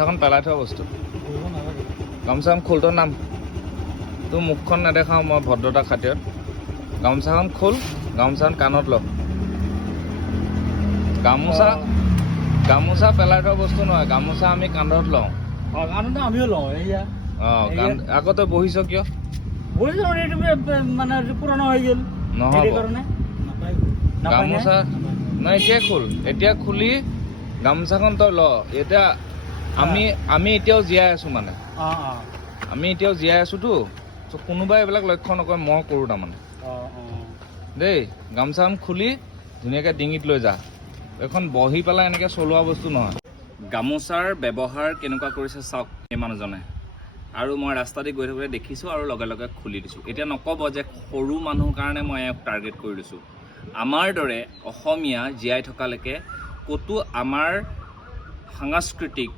এখন পেলাই থোৱা বস্তু গামোচাখন খোল তোৰ নাম তোৰ মুখখন নেদেখাওঁ মই ভদ্ৰতা খাতিৰত গামোচাখন খোল গামোচাখন কাণত ল গামোচা পেলাই থোৱা বস্তু নহয় গামোচা আমি কান্ধত লওঁ আমিও লওঁ এয়া আকৌ তই বহিছ কিয় মানে পুৰণা হৈ গ'ল নহ'ব গামোচা নাই এতিয়াই খোল এতিয়া খুলি গামোচাখন তই ল এতিয়া আমি এতিয়াও জীয়াই আছো মানে আমি এতিয়াও জীয়াই আছোতো কোনোবাই এইবিলাক লক্ষ্য নকৰে মই কৰোঁ তাৰমানে দেই গামোচাখন খুলি ধুনীয়াকৈ ডিঙিত লৈ যা এখন বহি পেলাই এনেকৈ চলোৱা বস্তু নহয় গামোচাৰ ব্যৱহাৰ কেনেকুৱা কৰিছে চাওক সেই মানুহজনে আৰু মই ৰাস্তা দি গৈ থাকোঁতে দেখিছোঁ আৰু লগে লগে খুলি দিছোঁ এতিয়া নক'ব যে সৰু মানুহৰ কাৰণে মই ইয়াক টাৰ্গেট কৰি দিছোঁ আমাৰ দৰে অসমীয়া জীয়াই থকালৈকে ক'তো আমাৰ সাংস্কৃতিক